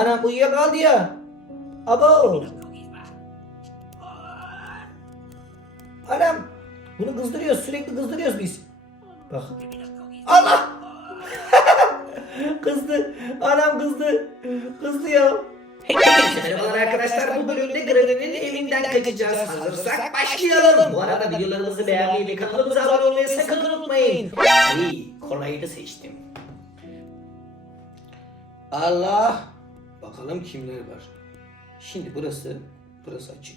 Anam uyuyakaldı ya. Abo. Anam. Bunu kızdırıyoruz. Sürekli kızdırıyoruz biz. Bak. Allah. kızdı. Anam kızdı. Kızdı ya. Merhabalar arkadaşlar. Bu bölümde Granny'nin evinden kaçacağız. Hazırsak başlayalım. Bu arada videolarımızı beğenmeyi ve kanalımıza abone olmayı sakın unutmayın. İyi. Kolayı da seçtim. Allah. Bakalım kimler var. Şimdi burası, burası açık.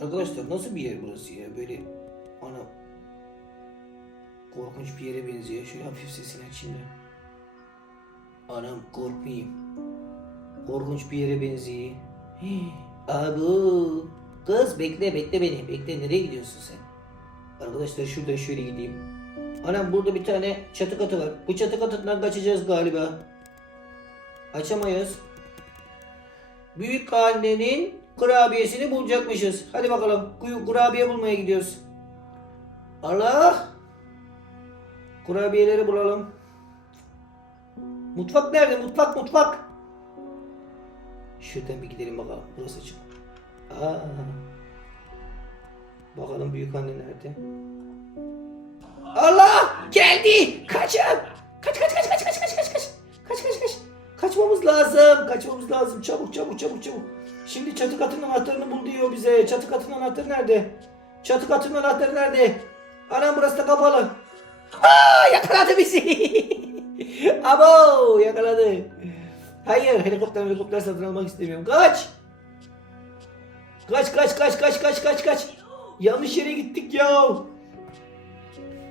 Arkadaşlar nasıl bir yer burası ya? Böyle ana korkunç bir yere benziyor. Şöyle hafif sesini açayım da. Anam korkmayayım. Korkunç bir yere benziyor. Abu. Kız bekle bekle beni. Bekle nereye gidiyorsun sen? Arkadaşlar şuradan şöyle gideyim. Anam burada bir tane çatı katı var. Bu çatı katından kaçacağız galiba. Açamayız. Büyük annenin kurabiyesini bulacakmışız. Hadi bakalım. Kurabiye bulmaya gidiyoruz. Allah. Kurabiyeleri bulalım. Mutfak nerede? Mutfak mutfak. Şuradan bir gidelim bakalım. Burası açık. Aa. Bakalım büyük anne nerede? Allah! Geldi! Kaçın! Kaç kaç kaç kaç kaç kaç Kaçmamız lazım. Kaçmamız lazım. Çabuk çabuk çabuk çabuk. Şimdi çatı katının anahtarını bul diyor bize. Çatı katının anahtarı nerede? Çatı katının anahtarı nerede? Anam burası da kapalı. Aa yakaladı bizi. Abo yakaladı. Hayır helikopter helikopter satın almak istemiyorum. Kaç. Kaç kaç kaç kaç kaç kaç kaç. Yanlış yere gittik ya.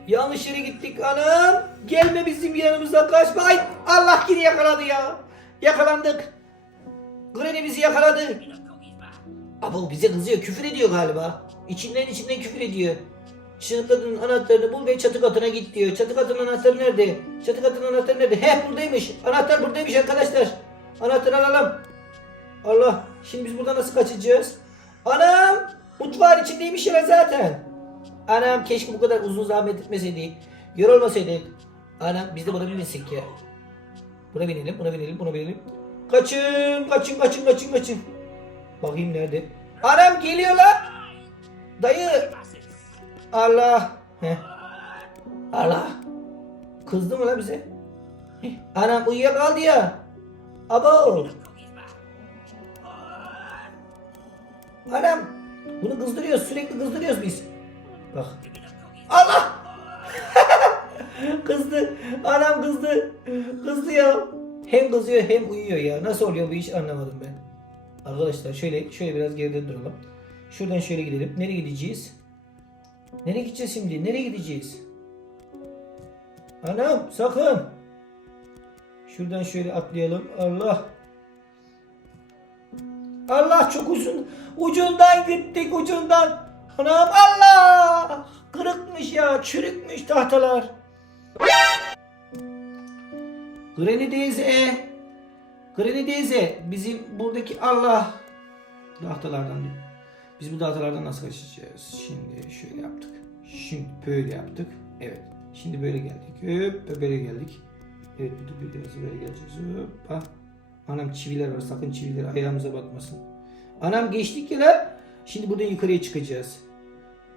Yanlış yere gittik anam. Gelme bizim yanımıza kaçma. Ay Allah yine yakaladı ya. Yakalandık. Granny bizi yakaladı. Abo bize kızıyor küfür ediyor galiba. İçinden içinden küfür ediyor. Çatı katının anahtarını bul ve çatı katına git diyor. Çatı katının anahtarı nerede? Çatı katının anahtarı nerede? He buradaymış. Anahtar buradaymış arkadaşlar. Anahtarı alalım. Allah. Şimdi biz buradan nasıl kaçacağız? Anam. Mutfağın içindeymiş ya zaten. Anam keşke bu kadar uzun zahmet etmeseydik. Yorulmasaydık. Anam biz de buna binmesek ya. Buna binelim, buna binelim, buna binelim. Kaçın, kaçın, kaçın, kaçın, kaçın. Bakayım nerede? Anam geliyor lan. Dayı. Allah. Heh. Allah. Kızdı mı lan bize? Heh. Anam uyuyakaldı ya. Abo. Anam. Bunu kızdırıyoruz. Sürekli kızdırıyoruz biz. Bak. Allah. Kızdı. Kızdı ya. Hem kızıyor hem uyuyor ya. Nasıl oluyor bu iş anlamadım ben. Arkadaşlar şöyle şöyle biraz geride duralım. Şuradan şöyle gidelim. Nereye gideceğiz? Nereye gideceğiz şimdi? Nereye gideceğiz? Anam sakın. Şuradan şöyle atlayalım. Allah. Allah çok uzun. Ucundan gittik ucundan. Anam Allah. Kırıkmış ya. Çürükmüş tahtalar. Granny teyze. Teyze. Bizim buradaki Allah. Tahtalardan diyor. Biz bu tahtalardan nasıl kaçacağız? Şimdi şöyle yaptık. Şimdi böyle yaptık. Evet. Şimdi böyle geldik. Hop böyle geldik. Evet bir de biraz böyle geleceğiz. Hoppa. Anam çiviler var. Sakın çiviler ayağımıza batmasın. Anam geçtik ya lan. Şimdi buradan yukarıya çıkacağız.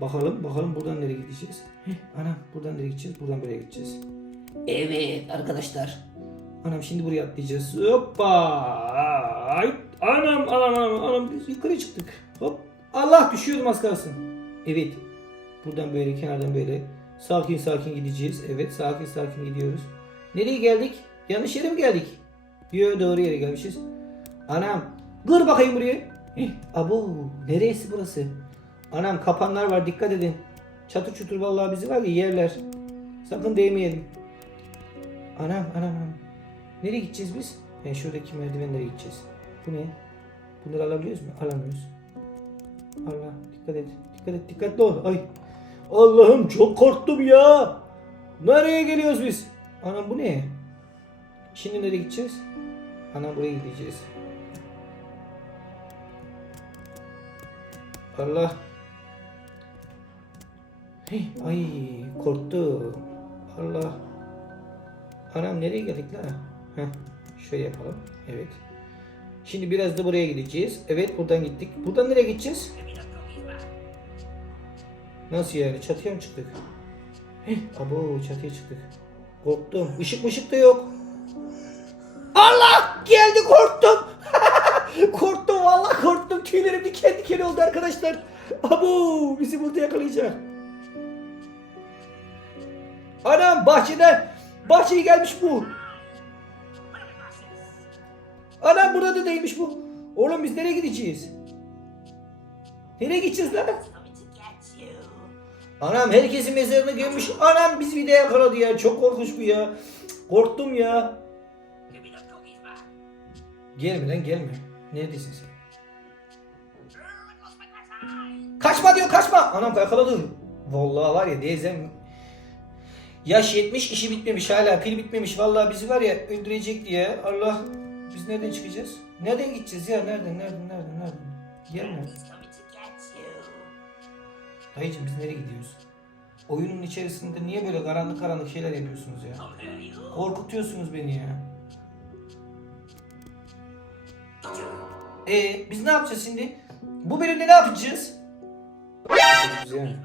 Bakalım bakalım buradan nereye gideceğiz. Heh, anam buradan nereye gideceğiz? Buradan buraya gideceğiz. Evet arkadaşlar. Anam şimdi buraya atlayacağız. Hoppa. Anam anam anam anam biz yukarı çıktık. Hop. Allah düşüyordum az kalsın. Evet. Buradan böyle kenardan böyle sakin sakin gideceğiz. Evet sakin sakin gidiyoruz. Nereye geldik? Yanlış yere mi geldik? Yo doğru yere gelmişiz. Anam. Gır bakayım buraya. Hih, abu neresi burası? Anam kapanlar var dikkat edin. Çatı çutur vallahi bizi var ya yerler. Sakın değmeyelim. Anam anam anam. Nereye gideceğiz biz? He, şuradaki merdivenlere gideceğiz. Bu ne? Bunları alabiliyoruz mu? Alamıyoruz. Allah dikkat et. Dikkat et dikkatli ol. Ay. Allah'ım çok korktum ya. Nereye geliyoruz biz? Anam bu ne? Şimdi nereye gideceğiz? Anam buraya gideceğiz. Allah. Hey, ay korktum. Allah. Anam nereye geldik la? Heh, şöyle yapalım. Evet. Şimdi biraz da buraya gideceğiz. Evet buradan gittik. Buradan nereye gideceğiz? Nasıl yani? Çatıya mı çıktık? Heh, abo çatıya çıktık. Korktum. Işık mışık da yok. Allah! Geldi korktum. korktum vallahi korktum. Tüylerim diken diken oldu arkadaşlar. Abo bizi burada yakalayacak. Anam bahçeden bahçeye gelmiş bu. Anam burada da değilmiş bu. Oğlum biz nereye gideceğiz? Nereye gideceğiz lan? Anam herkesin mezarını gömmüş. Anam biz bir de yakaladı ya. Çok korkunç bu ya. Korktum ya. Gelme lan gelme. Neredesin sen? Kaçma diyor kaçma. Anam yakaladı. Vallahi var ya teyzem yaş 70 işi bitmemiş hala pil bitmemiş. Vallahi bizi var ya öldürecekti ya. Allah biz nereden çıkacağız? Nereden gideceğiz ya? Nereden nereden nereden nereden? You. Dayıcım biz nereye gidiyoruz? Oyunun içerisinde niye böyle karanlık karanlık şeyler yapıyorsunuz ya? Korkutuyorsunuz beni ya. Ee, biz ne yapacağız şimdi? Bu bölümde ne yapacağız? Güzel.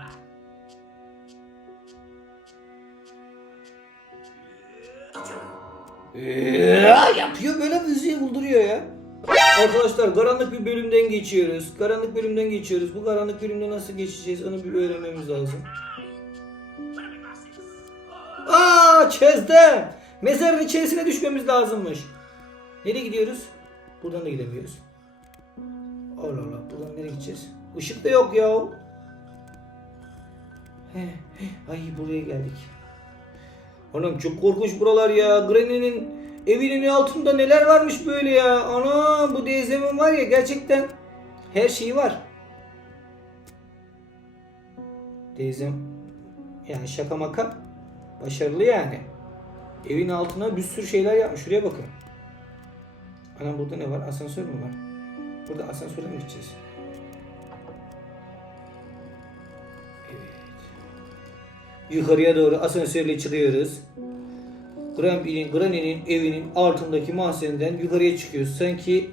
Yapıyor böyle müziği bulduruyor ya. Arkadaşlar karanlık bir bölümden geçiyoruz. Karanlık bölümden geçiyoruz. Bu karanlık bölümde nasıl geçeceğiz onu bir öğrenmemiz lazım. Aa çözdüm. Mezarın içerisine düşmemiz lazımmış. Nereye gidiyoruz? Buradan da gidemiyoruz. Allah Allah buradan nereye gideceğiz? Işık da yok ya. Ay buraya geldik. Anam çok korkunç buralar ya. Granny'nin evinin altında neler varmış böyle ya. Ana bu teyzemin var ya gerçekten her şeyi var. Teyzem yani şaka maka başarılı yani. Evin altına bir sürü şeyler yapmış. Şuraya bakın. Anam burada ne var? Asansör mü var? Burada asansöre mi gideceğiz? Yukarıya doğru asansörle çıkıyoruz. Granny'nin, Granny'nin evinin altındaki mahzenden yukarıya çıkıyoruz. Sanki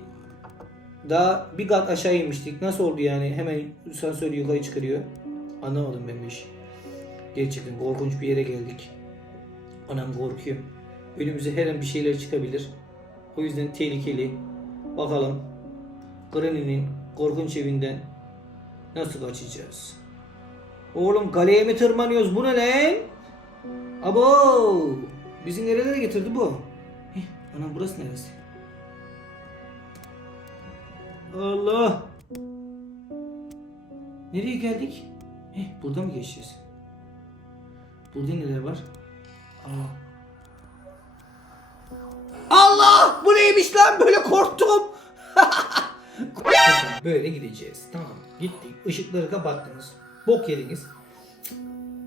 daha bir kat aşağı inmiştik. Nasıl oldu yani? Hemen asansör yukarı çıkarıyor. Anlamadım ben bu işi. Gerçekten korkunç bir yere geldik. Anam korkuyorum. Önümüze her an bir şeyler çıkabilir. O yüzden tehlikeli. Bakalım Granny'nin korkunç evinden nasıl kaçacağız? Oğlum kaleye mi tırmanıyoruz? Bu ne lan? Abo! Bizi nerelere getirdi bu? Hih, anam burası neresi? Allah! Nereye geldik? Heh, burada mı geçeceğiz? Burada neler var? Aa. Allah! Bu neymiş lan? Böyle korktum. Böyle gideceğiz. Tamam. Gittik. Işıkları kapattınız. Bok yediniz.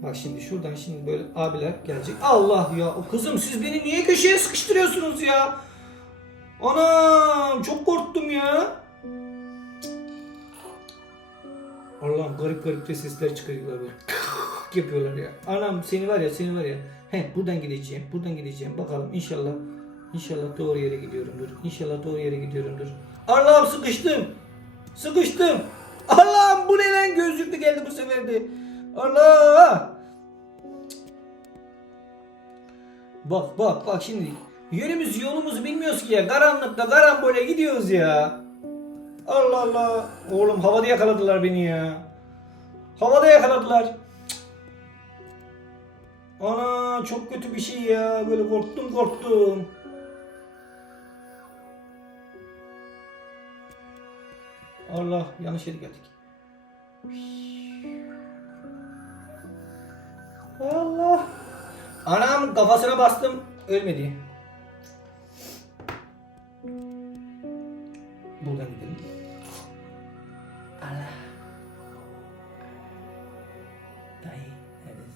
Bak şimdi şuradan şimdi böyle abiler gelecek. Allah ya. Kızım siz beni niye köşeye sıkıştırıyorsunuz ya? Anam çok korktum ya. Allah'ım garip garip de sesler çıkarıyorlar böyle. yapıyorlar ya. Anam seni var ya seni var ya. He buradan gideceğim. Buradan gideceğim. Bakalım inşallah. İnşallah doğru yere gidiyorumdur. İnşallah doğru yere gidiyorumdur. Allah'ım sıkıştım. Sıkıştım. Bu ne lan gözlüklü geldi bu sefer de. Allah. Bak bak bak şimdi. Yönümüzü yolumuzu bilmiyoruz ki ya. Karanlıkta karambole gidiyoruz ya. Allah Allah. Oğlum havada yakaladılar beni ya. Havada yakaladılar. Ana çok kötü bir şey ya. Böyle korktum korktum. Allah yanlış yere geldik. Allah. Anam kafasına bastım. Ölmedi. Buradan gidelim. Allah. Dayı neredesin?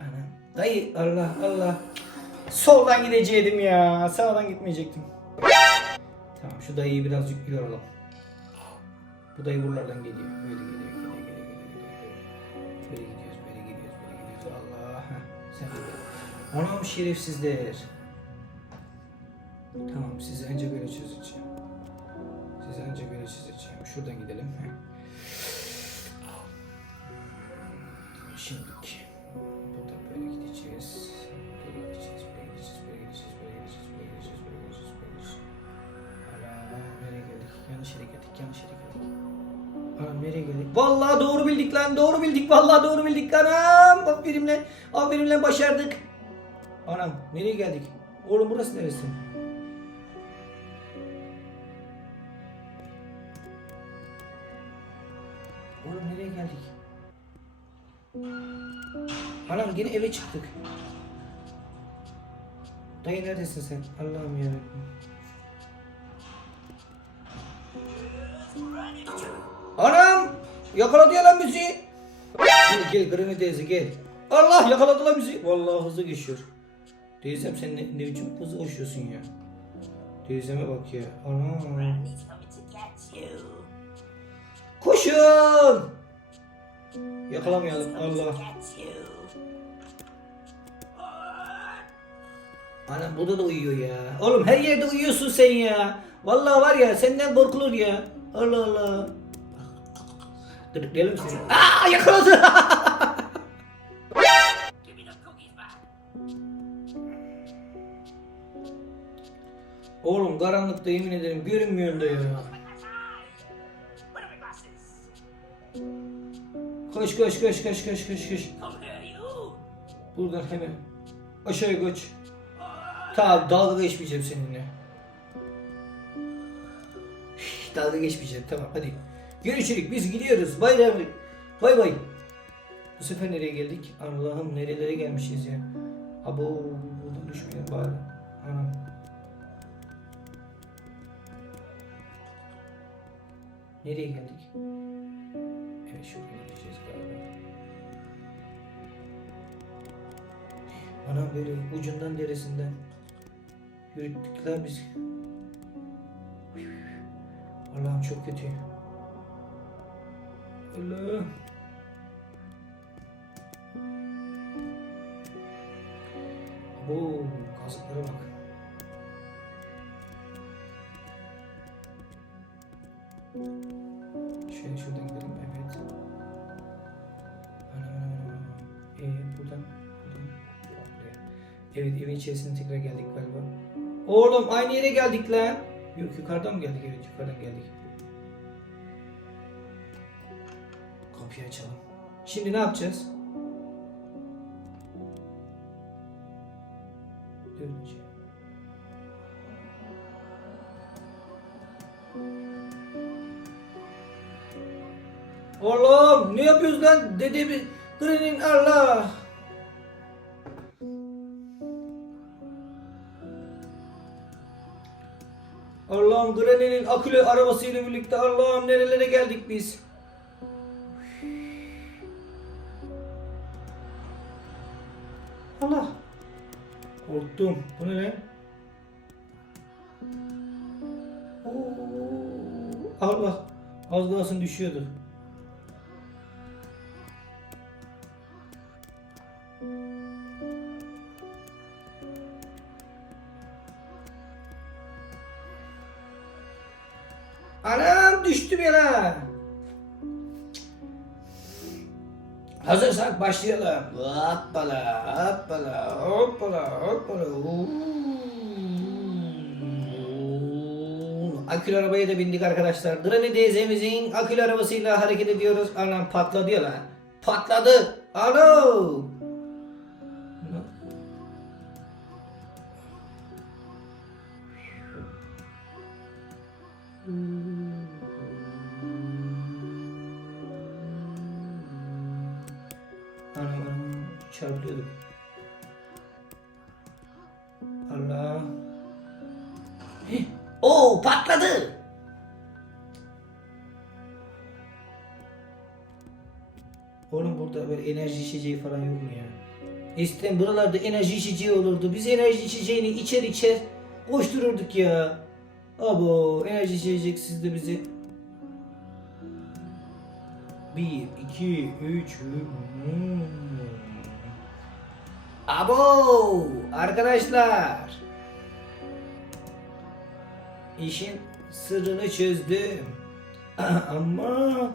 Anam. Dayı Allah Allah. Soldan gideceydim ya. Sağdan gitmeyecektim. Tamam şu dayıyı birazcık yoralım. Bu dayı buralardan geliyor. Böyle geliyor. Böyle gidiyoruz böyle gidiyoruz böyle gidiyoruz. Allah. Sen. Anam şerefsizler. Tamam sizi önce böyle çözeceğim. şuradan gidelim. Şimdiki. Lan, doğru bildik. Vallahi doğru bildik. Anam, aferin lan, başardık. Anam, nereye geldik? Oğlum burası neresi? Oğlum nereye geldik? Anam yine eve çıktık. Dayı neredesin sen? Allah'ım yarabbim. Anam! Yakaladı ya lan bizi. Gel gel Granny teyze gel. Allah yakaladı lan bizi. Vallahi hızlı geçiyor. Teyzem sen ne, ne biçim hızlı koşuyorsun ya. Teyzeme bak ya. You. Koşun! Yakalamayalım Allah. Anam burada da uyuyor ya. Oğlum her yerde uyuyorsun sen ya. Vallahi var ya senden korkulur ya. Allah Allah. Gıdıklayalım seni. Aa yakaladı. Oğlum karanlıkta yemin ederim görünmüyor da ya. Koş koş koş koş koş koş koş. Buradan hemen aşağıya koş. Tamam dalga geçmeyeceğim seninle. dalga geçmeyeceğim tamam hadi. Görüşürük biz gidiyoruz. Bay bay. Bay bay. Bu sefer nereye geldik? Allah'ım nerelere gelmişiz ya. Abo buradan düşmeyelim bari. Anam. Nereye geldik? Evet şuraya gideceğiz galiba. Anam böyle ucundan deresinden yürüttükler bizi. Allah'ım çok kötü. Allah. Bu kazıklara bak. Şöyle şuradan gidelim evet. Anam anam anam. Ee, buradan buradan. Evet evin içerisine tekrar geldik galiba. Oğlum aynı yere geldik lan. Yok yukarıdan mı geldik? Evet yukarıdan geldik. Kapıyı açalım. Şimdi ne yapacağız? Dönünce. Oğlum ne yapıyoruz lan? Dedemi Granny'nin Allah. Allah'ım Granny'nin akülü arabasıyla birlikte Allah'ım nerelere geldik biz. Allah. Korktum. Bu ne lan? Allah. Az kalsın düşüyordu. Anam düştüm ya Hazırsak başlayalım. Hoppala, hoppala, hoppala, hoppala. Oo. Akülü arabaya da bindik arkadaşlar. Granny teyzemizin akülü arabasıyla hareket ediyoruz. Anam patladı ya lan. Patladı. Alo. çarpıyorduk. Allah. Hih. Oo patladı. Oğlum burada böyle enerji içeceği falan yok mu ya? Eskiden buralarda enerji içeceği olurdu. Biz enerji içeceğini içer içer koştururduk ya. Abo enerji içecek siz de bizi. 1, 2, 3, Abo arkadaşlar. İşin sırrını çözdüm. Ama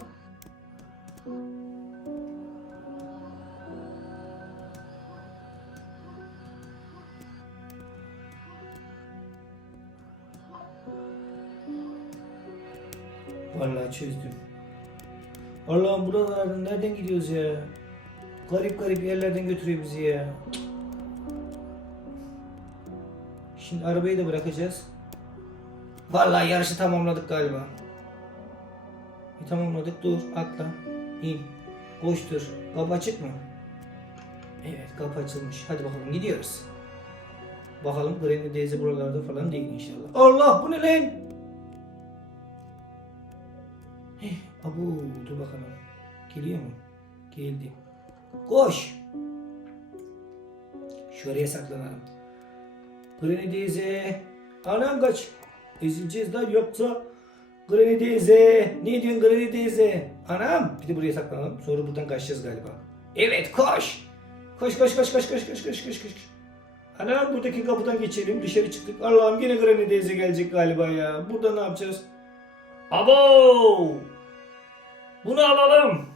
Vallahi çözdüm. Allah'ım buralardan nereden gidiyoruz ya? Garip garip yerlerden götürüyor bizi ya. Şimdi arabayı da bırakacağız. Vallahi yarışı tamamladık galiba. E, tamamladık dur atla. İn. Boştur. Kapı açık mı? Evet kapı açılmış. Hadi bakalım gidiyoruz. Bakalım Granny teyze buralarda falan değil inşallah. Allah bu ne lan? Heh, abu dur bakalım. Geliyor mu? Geldi. Koş. Şuraya saklanalım. Teyze. Anam kaç. Ezileceğiz lan yoksa. Teyze. Ne diyorsun teyze? Anam. Bir de buraya saklanalım. Sonra buradan kaçacağız galiba. Evet koş. Koş koş koş koş koş koş koş koş koş. Anam buradaki kapıdan geçelim. Dışarı çıktık. Allah'ım yine teyze gelecek galiba ya. Burada ne yapacağız? Abo! Bunu alalım.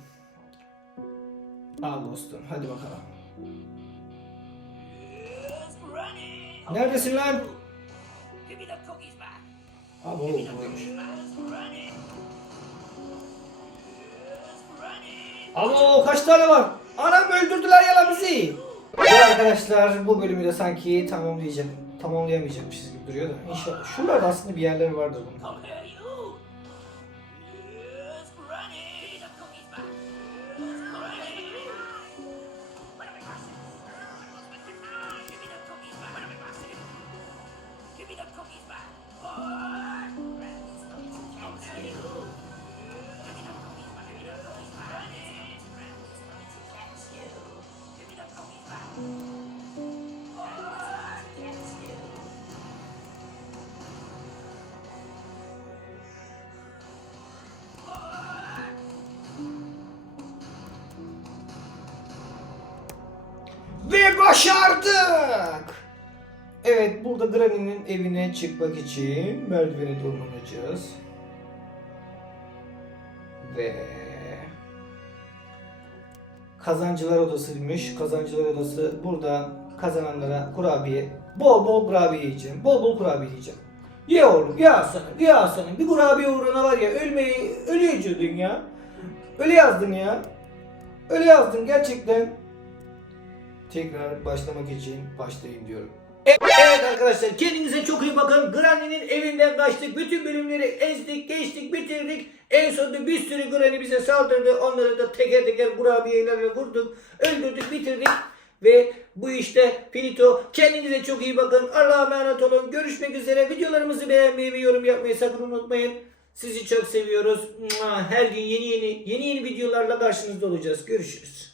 Al dostum. Hadi bakalım. Neredesin lan? Granny. Yes, Granny. Abo kaç tane var? Anam öldürdüler ya bizi. Arkadaşlar bu bölümü de sanki tamamlayacak, tamamlayamayacakmışız gibi duruyor da. İnşallah. Şuralarda aslında bir yerler vardır bunun. Başardık. Evet burada Granny'nin evine çıkmak için merdiveni tırmanacağız. Ve kazancılar odasıymış. Kazancılar odası burada kazananlara kurabiye, bol bol kurabiye yiyeceğim. Bol bol kurabiye yiyeceğim. Ye oğlum ye aslanım ye aslanım. Bir kurabiye uğruna var ya ölmeyi ölüyecektin ya. Öyle yazdın ya. Öyle yazdın gerçekten. Tekrar başlamak için başlayın diyorum. Evet, evet arkadaşlar kendinize çok iyi bakın. Granny'nin evinden kaçtık. Bütün bölümleri ezdik, geçtik, bitirdik. En sonunda bir sürü Granny bize saldırdı. Onları da teker teker kurabiyelerle vurduk. Öldürdük, bitirdik. Ve bu işte finito. Kendinize çok iyi bakın. Allah'a emanet olun. Görüşmek üzere. Videolarımızı beğenmeyi ve yorum yapmayı sakın unutmayın. Sizi çok seviyoruz. Her gün yeni yeni yeni yeni videolarla karşınızda olacağız. Görüşürüz.